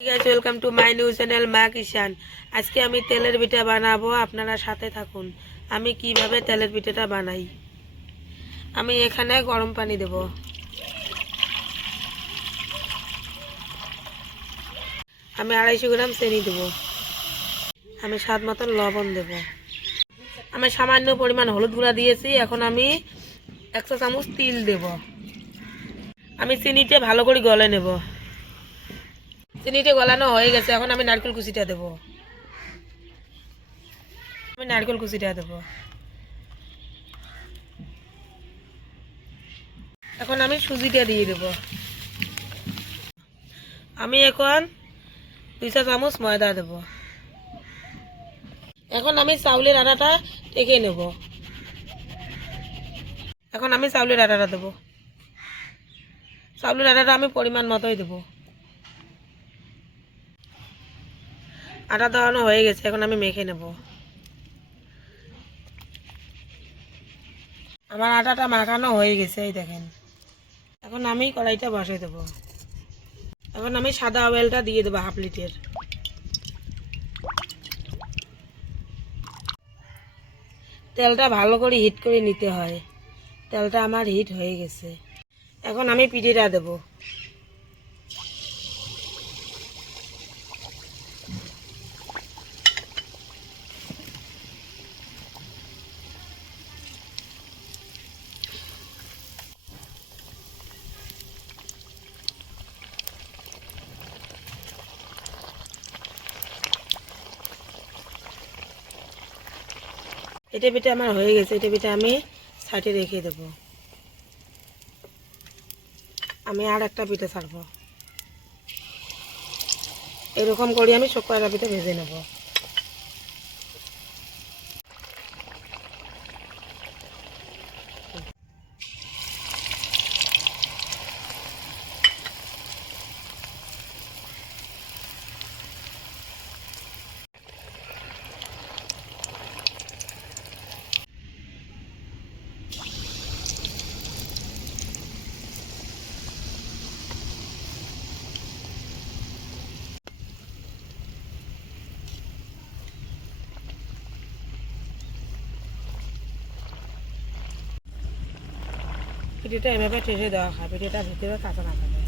Guys welcome to my new channel মা কিষান। আজকে আমি তেলের পিঠা বানাবো, আপনারা সাথে থাকুন। আমি কিভাবে তেলের পিঠাটা বানাই। আমি এখানে গরম পানি দেব। আমি 250 গ্রাম চিনি দেব। আমি স্বাদ মতন লবণ দেব। আমি সামান্য পরিমাণ হলুদ গুঁড়া দিয়েছি। এখন আমি 100 চামচ তিল দেব। আমি চিনিটা ভালো করে গলে নেব। চিনিটা গলানো হয়ে গেছে। এখন আমি নারকেল কুচিটা দেব। আমি নারকেল কুচিটা দেব। এখন আমি সুজিটা দিয়ে দেব। আমি এখন 2 চামচ ময়দা দেব। এখন আমি চাউলের আটাটা টেকে নেব। এখন আমি চাউলের আটাটা দেব। চাউলের আটাটা আমি পরিমাণ মতোই দেব। আটা দেওয়ানো হয়ে গেছে। এখন আমি মেখে নেব। আমার আটাটা মাখানো হয়ে গেছে, এই দেখেন। এখন আমি কড়াইটা বসিয়ে দেব। এখন আমি সাদা অয়েলটা দিয়ে দেবো 1/2 লিটার। তেলটা ভালো করে হিট করে নিতে হয়। তেলটা আমার হিট হয়ে গেছে। এখন আমি পিঠেটা দেব। এটা পিঠে আমার হয়ে গেছে। এটা পিঠে আমি সাইডে রেখে দেব। আমি আর একটা পিঠে ছাড়বো। এরকম করে আমি সব কয়টা পিঠে ভেজে নেব। পিঠেটা এভাবে ঠেসে দেওয়া হয়, পিঠেটা ভিতরে কাঁচা না থাকে।